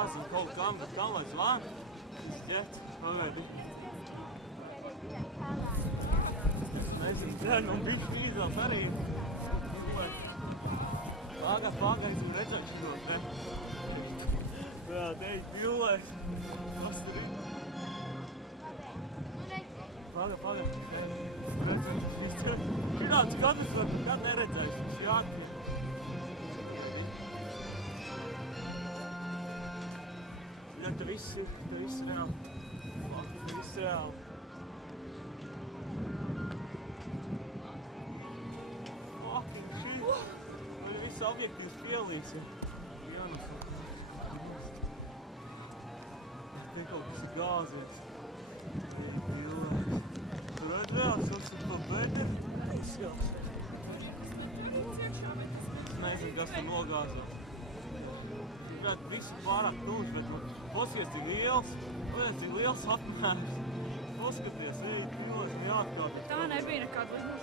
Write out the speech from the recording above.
Zāzim kaut kam, bet kā lai zvān? Viņš ķet, pagaidi. Es nezinu, dzēn un bišķi īzās arī. Pagaid, tu redzēšu no te. Jā, te ir pillēs. Kas tur ir? Pagaid. Šitā skatus var nekad neredzējuši, viņš jāatpīr. Ja, te viss ir reāli. Te viss reāli. Fucking shit. Man viss objektīvs pielīgs. Te kaut kas ir gāzies. Tur redz reāli, šos ir pa bederi. Izskās. Es nezinu, kas tur nogāzās. Gribētu visu pārāk tūši, bet paskaties, cik liels apmērs. Paskaties, ej, pilēs, neatkārt. Tā nebija nekāda uzmanība.